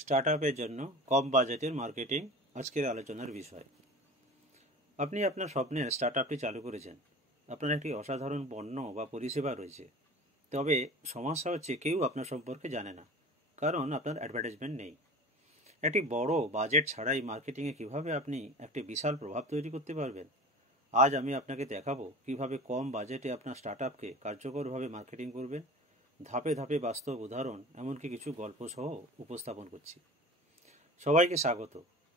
স্টার্টআপের জন্য কম বাজেটের মার্কেটিং আজকের আলোচনার বিষয়। আপনি আপনার স্বপ্নের স্টার্টআপটি চালু করেছেন। আপনার একটি অসাধারণ পণ্য বা পরিষেবা রয়েছে, তবে সমস্যা হচ্ছে কেউ আপনার সম্পর্কে জানে না, কারণ আপনার অ্যাডভার্টাইজমেন্ট নেই। একটি বড় বাজেট ছাড়াই মার্কেটিংয়ে কিভাবে আপনি একটি বিশাল প্রভাব তৈরি করতে পারবেন, আজ আমি আপনাকে দেখাবো কিভাবে কম বাজেটে আপনার স্টার্টআপকে কার্যকরভাবে মার্কেটিং করবেন। ধাপে ধাপে বাস্তব উদাহরণ, এমনকি কিছু গল্প সহ উপস্থাপন করছি। সবাইকে স্বাগত।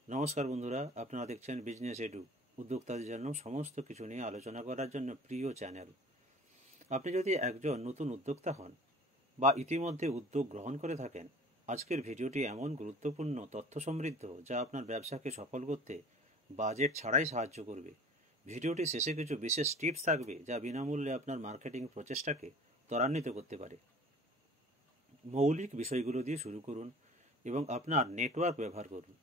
নমস্কার বন্ধুরা, আপনারা দেখছেন বিজনেস এডু, উদ্যোক্তাদের জন্য সমস্ত কিছু নিয়ে আলোচনা করার জন্য প্রিয় চ্যানেল। আপনি যদি একজন নতুন উদ্যোক্তা হন বা ইতিমধ্যে উদ্যোগ গ্রহণ করে থাকেন, আজকের ভিডিওটি এমন গুরুত্বপূর্ণ তথ্য সমৃদ্ধ যা আপনার ব্যবসাকে সফল করতে বাজেট ছাড়াই সাহায্য করবে। ভিডিওটি শেষে কিছু বিশেষ টিপস থাকবে যা বিনামূল্যে আপনার মার্কেটিং প্রচেষ্টাকে ত্বরান্বিত করতে পারে। মৌলিক বিষয়গুলো দিয়ে শুরু করুন এবং আপনার নেটওয়ার্ক ব্যবহার করুন।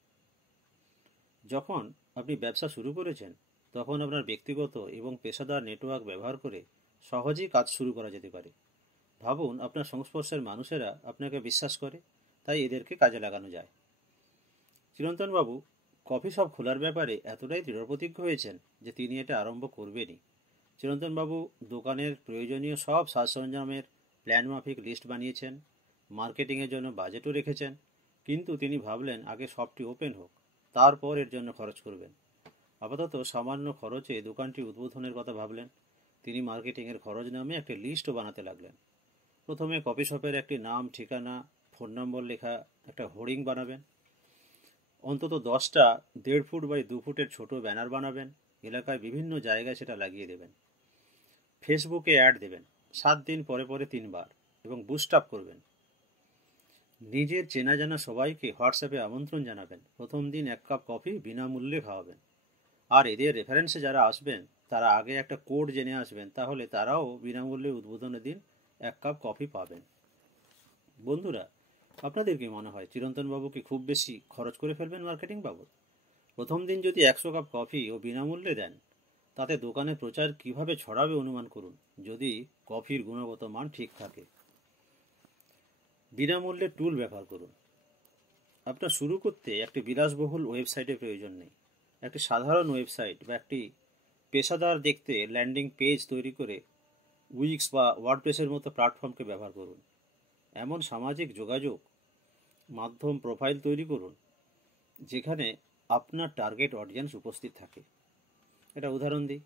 যখন আপনি ব্যবসা শুরু করেছেন, তখন আপনার ব্যক্তিগত এবং পেশাদার নেটওয়ার্ক ব্যবহার করে সহজেই কাজ শুরু করা যেতে পারে। ভাবুন, আপনার সংস্পর্শের মানুষেরা আপনাকে বিশ্বাস করে, তাই এদেরকে কাজে লাগানো যায়। চিরন্তনবাবু কফি শপ খোলার ব্যাপারে এতটাই দৃঢ়প্রতিজ্ঞ হয়েছেন যে তিনি এটা আরম্ভ করবেনই। চিরন্তনবাবু দোকানের প্রয়োজনীয় সব সাজ সরঞ্জামের প্ল্যান মাফিক লিস্ট বানিয়েছেন, মার্কেটিংয়ের জন্য বাজেটও রেখেছেন, কিন্তু তিনি ভাবলেন আগে শপটি ওপেন হোক, তারপর এর জন্য খরচ করবেন। আপাতত সামান্য খরচে দোকানটি উদ্বোধনের কথা ভাবলেন। তিনি মার্কেটিংয়ের খরচ নামে একটা লিস্টও বানাতে লাগলেন। প্রথমে কফি শপের একটি নাম, ঠিকানা, ফোন নম্বর লেখা একটা হোর্ডিং বানাবেন। অন্তত 10টা 1.5 ফুট বাই 2 ফুটের ছোট ব্যানার বানাবেন। এলাকায় বিভিন্ন জায়গায় সেটা লাগিয়ে দেবেন। ফেসবুকে অ্যাড দেবেন 7 দিন পরে পরে 3 বার, এবং বুস্ট আপ করবেন। নিজের চেনা জানা সবাইকে হোয়াটসঅ্যাপে আমন্ত্রণ জানাবেন। প্রথম দিন 1 কাপ কফি বিনামূল্যে খাওয়াবেন। আর এদের রেফারেন্সে যারা আসবেন তারা আগে একটা কোড জেনে আসবেন, তাহলে তারাও বিনামূল্যে উদ্বোধনের দিন 1 কাপ কফি পাবেন। বন্ধুরা, আপনাদের কি মনে হয় চিরন্তনবাবু কি খুব বেশি খরচ করে ফেলবেন মার্কেটিং বাবদ? প্রথম দিন যদি 100 কাপ কফি ও বিনামূল্যে দেন, তাতে দোকানের প্রচার কিভাবে ছড়াবে অনুমান করুন, যদি কফির গুণগত মান ঠিক থাকে। বিনামূল্যে টুল ব্যবহার করুন। আপনার শুরু করতে একটি বিলাসবহুল ওয়েবসাইটের প্রয়োজন নেই। একটি সাধারণ ওয়েবসাইট বা একটি পেশাদার দেখতে ল্যান্ডিং পেজ তৈরি করে উইক্স বা ওয়ার্ডপ্রেসের মতো প্ল্যাটফর্মকে ব্যবহার করুন। এমন সামাজিক যোগাযোগ মাধ্যম প্রোফাইল তৈরি করুন যেখানে আপনার টার্গেট অডিয়েন্স উপস্থিত থাকে। একটা উদাহরণ দিই,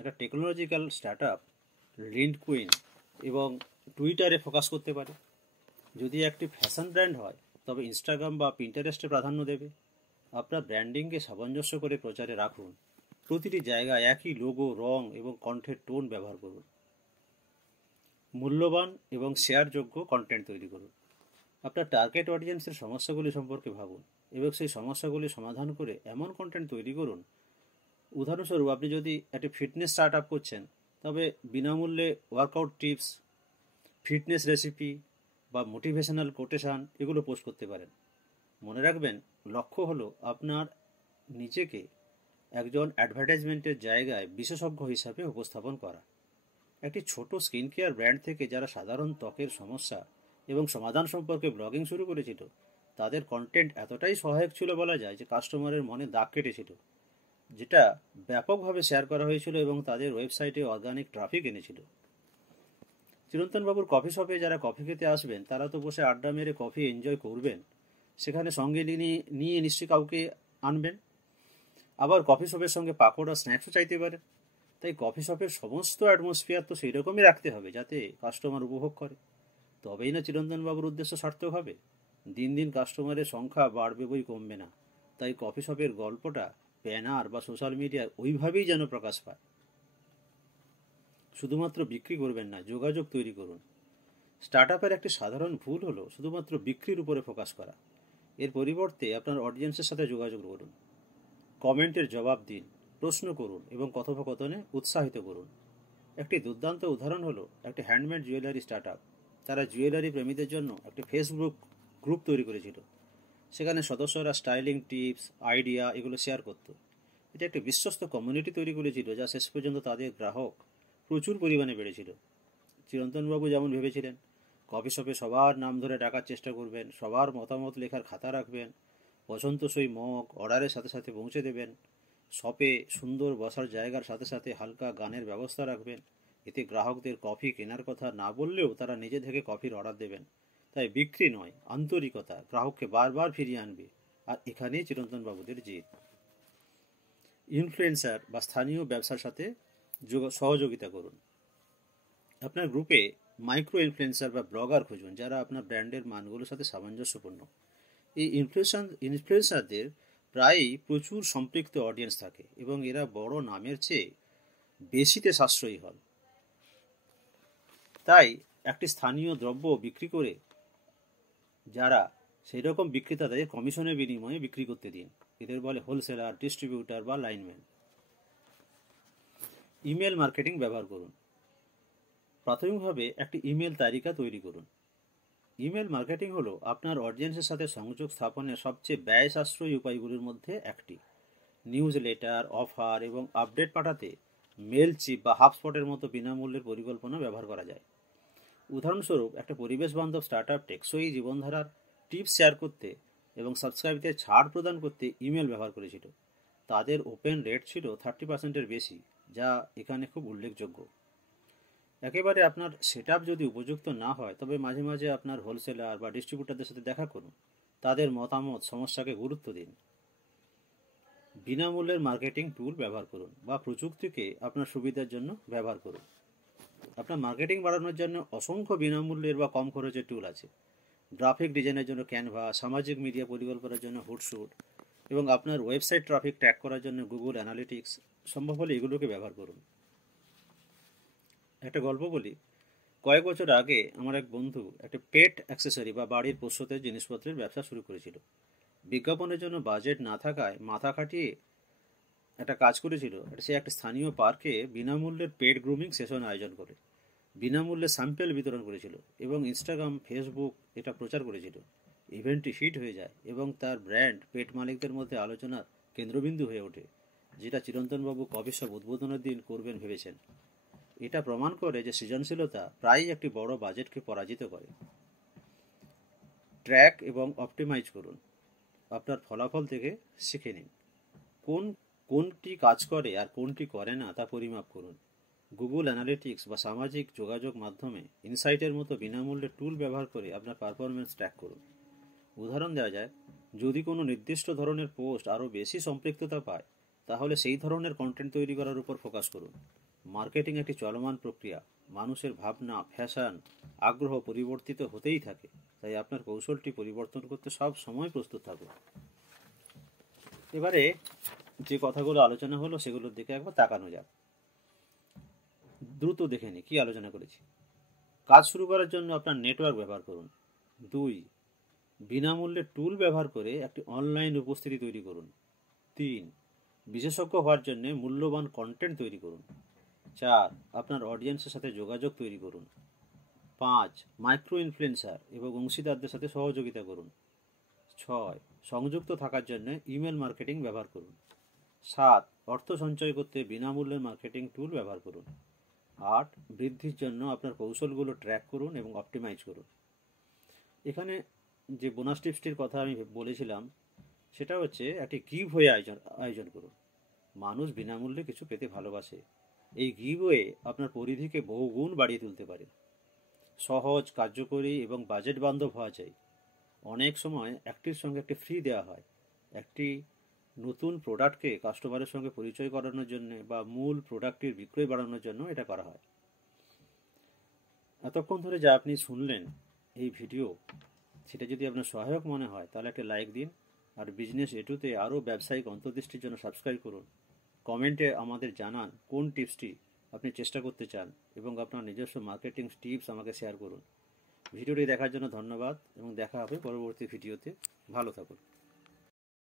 একটা টেকনোলজিক্যাল স্টার্টআপ লিঙ্কডইন এবং টুইটারে ফোকাস করতে পারে। যদি একটি ফ্যাশন ব্র্যান্ড হয়, তবে ইনস্টাগ্রাম বা পিন্টারেস্টে প্রাধান্য দেবে। আপনার ব্র্যান্ডিংকে সামঞ্জস্য করে প্রচারে রাখুন। প্রতিটি জায়গায় একই লোগো, রং এবং কণ্ঠের টোন ব্যবহার করুন। মূল্যবান এবং শেয়ারযোগ্য কন্টেন্ট তৈরি করুন। আপনার টার্গেট অডিয়েন্সের সমস্যাগুলি সম্পর্কে ভাবুন এবং সেই সমস্যাগুলি সমাধান করে এমন কন্টেন্ট তৈরি করুন। উদাহরণস্বরূপ, আপনি যদি একটি ফিটনেস স্টার্ট আপ করছেন, তবে বিনামূল্যে ওয়ার্কআউট টিপস, ফিটনেস রেসিপি বা মোটিভেশনাল কোটেশন এগুলো পোস্ট করতে পারেন। মনে রাখবেন, লক্ষ্য হলো আপনার নিজেকে একজন অ্যাডভার্টাইজমেন্টের জায়গায় বিশেষজ্ঞ হিসাবে উপস্থাপন করা। একটি ছোট স্কিন কেয়ার ব্র্যান্ড থেকে যারা সাধারণ ত্বকের সমস্যা এবং সমাধান সম্পর্কে ব্লগিং শুরু করেছিল, তাদের কন্টেন্ট এতটাই সহায়ক ছিল বলা যায় যে কাস্টমারের মনে দাগ কেটেছিল, যেটা ব্যাপকভাবে শেয়ার করা হয়েছিল এবং তাদের ওয়েবসাইটে অর্গানিক ট্রাফিক এনেছিল। চিরন্তনবাবুর কফি শপে যারা কফি খেতে আসবেন, তারা তো বসে আড্ডা মেরে কফি এনজয় করবেন, সেখানে সঙ্গে নিয়ে নিশ্চয়ই কাউকে আনবেন। আবার কফি শপের সঙ্গে পাঁপড় আর স্ন্যাক্সও চাইতে পারে। তাই কফি শপের সমস্ত অ্যাটমসফিয়ার তো সেই রকমই রাখতে হবে যাতে কাস্টমার উপভোগ করে, তবেই না চিরন্তনবাবুর উদ্দেশ্য সার্থক হবে। দিন দিন কাস্টমারের সংখ্যা বাড়বে বই কমবে না। তাই কফি শপের গল্পটা ব্যানার বা সোশ্যাল মিডিয়ার ওইভাবেই যেন প্রকাশ পায়। শুধুমাত্র বিক্রি করবেন না, যোগাযোগ তৈরি করুন। স্টার্টআপের একটি সাধারণ ভুল হলো শুধুমাত্র বিক্রির উপরে ফোকাস করা। এর পরিবর্তে আপনার অডিয়েন্সের সাথে যোগাযোগ করুন, কমেন্টের জবাব দিন, প্রশ্ন করুন এবং কথোপকথনে উৎসাহিত করুন। একটি দুর্দান্ত উদাহরণ হলো একটি হ্যান্ডমেড জুয়েলারি স্টার্টআপ। তারা জুয়েলারি প্রেমীদের জন্য একটি ফেসবুক গ্রুপ তৈরি করেছিল। সেখানে সদস্যরা স্টাইলিং টিপস, আইডিয়া এগুলো শেয়ার করত। এটা একটি বিশ্বস্ত কমিউনিটি তৈরি করেছিল, যা শেষ পর্যন্ত তাদের গ্রাহক প্রচুর পরিমাণে বেড়েছিল। চিরন্তনবাবু যেমন ভেবেছিলেন, কফি শপে সবার নাম ধরে ডাকার চেষ্টা করবেন, সবার মতামত লেখার খাতা রাখবেন, পছন্দসই মগ অর্ডারের সাথে সাথে পৌঁছে দেবেন, শপে সুন্দর বসার জায়গার সাথে সাথে হালকা গানের ব্যবস্থা রাখবেন। এতে গ্রাহকদের কফি কেনার কথা না বললেও তারা নিজে থেকে কফির অর্ডার দেবেন। তাই বিক্রি নয়, আন্তরিকতা গ্রাহককে বারবার ফিরিয়ে আনবে। আর এখানেই চিরন্তন বাবুদের জিত। ইনফ্লুয়েন্সার বা স্থানীয় ব্যবসার সাথে সহযোগিতা করুন। আপনার গ্রুপে মাইক্রো ইনফ্লুয়েন্সার বা ব্লগার খুঁজুন যারা আপনার ব্র্যান্ডের মানগুলোর সাথে সামঞ্জস্যপূর্ণ। এই ইনফ্লুয়েন্সারদের প্রায়ই প্রচুর সম্পৃক্ত অডিয়েন্স থাকে এবং এরা বড় নামের চেয়ে বেশিতে সাশ্রয়ী হন। তাই একটি স্থানীয় দ্রব্য বিক্রি করে যারা সেই রকম বিক্রেতাদের কমিশনের বিনিময়ে বিক্রি করতে দিন। এদের বলে হোলসেলার, ডিস্ট্রিবিউটার বা লাইনম্যান। ইমেল মার্কেটিং ব্যবহার করুন। প্রাথমিকভাবে একটি ইমেল তালিকা তৈরি করুন। ইমেল মার্কেটিং হলো আপনার অডিয়েন্সের সাথে সংযোগ স্থাপনের সবচেয়ে ব্যয় সাশ্রয়ী উপায়গুলির মধ্যে একটি। নিউজ লেটার, অফার এবং আপডেট পাঠাতে মেলচিপ বা হাবস্পটের মতো বিনামূল্যের পরিকল্পনা ব্যবহার করা যায়। উদাহরণস্বরূপ, একটা পরিবেশ বান্ধব স্টার্টআপ টেকসই জীবনধারার টিপস শেয়ার করতে এবং সাবস্ক্রাইবদের ছাড় প্রদান করতে ইমেল ব্যবহার করেছিল। তাদের ওপেন রেট ছিল 30%-এর বেশি, যা এখানে খুব উল্লেখযোগ্য। একেবারে আপনার সেটআপ যদি উপযুক্ত না হয় তবে মাঝে মাঝে আপনার হোলসেলার বা ডিস্ট্রিবিউটারদের সাথে দেখা করুন। তাদের মতামত, সমস্যাকে গুরুত্ব দিন। বিনামূল্যের মার্কেটিং টুল ব্যবহার করুন বা প্রযুক্তিকে আপনার সুবিধার জন্য ব্যবহার করুন। আপনার মার্কেটিং বাড়ানোর জন্য অসংখ্য বিনামূল্যের বা কম খরচের টুল আছে। গ্রাফিক ডিজাইনের জন্য ক্যানভা, সামাজিক মিডিয়া পরিকল্পনার জন্য হুটসুট এবং আপনার ওয়েবসাইট ট্রাফিক ট্র্যাক করার জন্য গুগল অ্যানালিটিক্স। সম্ভব হলে এগুলোকে ব্যবহার করুন। একটা গল্প বলি। কয়েক বছর আগে আমার এক বন্ধু একটা পেট অ্যাক্সেসরি বা বাড়ির পোষ্যদের জিনিসপত্রের ব্যবসা শুরু করেছিল। বিজ্ঞাপনের জন্য বাজেট না থাকায় মাথা খাটিয়ে একটা কাজ করেছিল। সে একটা স্থানীয় পার্কে বিনামূল্যের পেট গ্রুমিং সেশন আয়োজন করে বিনামূল্যে স্যাম্পেল বিতরণ করেছিল এবং ইনস্টাগ্রাম, ফেসবুক এটা প্রচার করেছিল। ইভেন্টটি হিট হয়ে যায় এবং তার ব্র্যান্ড পেট মালিকদের মধ্যে আলোচনার কেন্দ্রবিন্দু হয়ে ওঠে, যেটা চিরন্তনবাবু কফি শপ উদ্বোধনের দিন করবেন ভেবেছেন। এটা প্রমাণ করে যে সৃজনশীলতা প্রায়ই একটি বড় বাজেটকে পরাজিত করে। ট্র্যাক এবং অপটিমাইজ করুন। আপনার ফলাফল থেকে শিখে নিন। কোনটি কাজ করে আর কোনটি করে না তা পরিমাপ করুন। গুগল অ্যানালিটিক্স বা সামাজিক যোগাযোগ মাধ্যমে ইনসাইটের মতো বিনামূল্যে টুল ব্যবহার করে আপনার পারফরমেন্স ট্র্যাক করুন। উদাহরণ দেওয়া যায়, যদি কোনো নির্দিষ্ট ধরনের পোস্ট আরও বেশি সম্পৃক্ততা পায় তাহলে সেই ধরনের কন্টেন্ট তৈরি করার উপর ফোকাস করুন। মার্কেটিং একটি চলমান প্রক্রিয়া। মানুষের ভাবনা, ফ্যাশন, আগ্রহ পরিবর্তিত হতেই থাকে। তাই আপনার কৌশলটি পরিবর্তন করতে সব সময় প্রস্তুত থাকুন। এবারে যে কথাগুলো আলোচনা হলো সেগুলোর দিকে একবার তাকানো যাক। দ্রুত দেখে নিই কী আলোচনা করেছি। কাজ শুরু করার জন্য আপনার নেটওয়ার্ক ব্যবহার করুন। 2. বিনামূল্যে টুল ব্যবহার করে একটি অনলাইন উপস্থিতি তৈরি করুন। 3. বিশেষজ্ঞ হওয়ার জন্য মূল্যবান কন্টেন্ট তৈরি করুন। 4. আপনার অডিয়েন্সের সাথে যোগাযোগ তৈরি করুন। 5. মাইক্রো ইনফ্লুয়েন্সার এবং অংশীদারদের সাথে সহযোগিতা করুন। 6. সংযুক্ত থাকার জন্য ইমেল মার্কেটিং ব্যবহার করুন। 7. অর্থ সঞ্চয় করতে বিনামূল্যের মার্কেটিং টুল ব্যবহার করুন। 8. বৃদ্ধির জন্য আপনার কৌশলগুলো ট্র্যাক করুন এবং অপটিমাইজ করুন। এখানে যে বোনাস টিপসটির কথা আমি বলেছিলাম সেটা হচ্ছে একটি গিভওয়ে আয়োজন করুন। মানুষ বিনামূল্যে কিছু পেতে ভালোবাসে। এই গিভওয়ে আপনার পরিধিকে বহুগুণ বাড়িয়ে তুলতে পারে। সহজ, কার্যকরী এবং বাজেট বান্ধব হওয়া চাই। অনেক সময় একটির সঙ্গে একটি ফ্রি দেওয়া হয়। একটি নতুন প্রোডাক্টকে কাস্টমারের সঙ্গে পরিচয় করানোর জন্য বা মূল প্রোডাক্টটির বিক্রয় বাড়ানোর জন্য এটা করা হয়। এতক্ষণ ধরে যা আপনি শুনলেন এই ভিডিও, সেটা যদি আপনার সহায়ক মনে হয় তাহলে একটা লাইক দিন। আর বিজনেস এটুতে আরও ব্যবসায়িক অন্তর্দৃষ্টির জন্য সাবস্ক্রাইব করুন। কমেন্টে আমাদের জানান কোন টিপসটি আপনি চেষ্টা করতে চান এবং আপনার নিজস্ব মার্কেটিং টিপস আমাকে শেয়ার করুন। ভিডিওটি দেখার জন্য ধন্যবাদ এবং দেখা হবে পরবর্তী ভিডিওতে। ভালো থাকুন।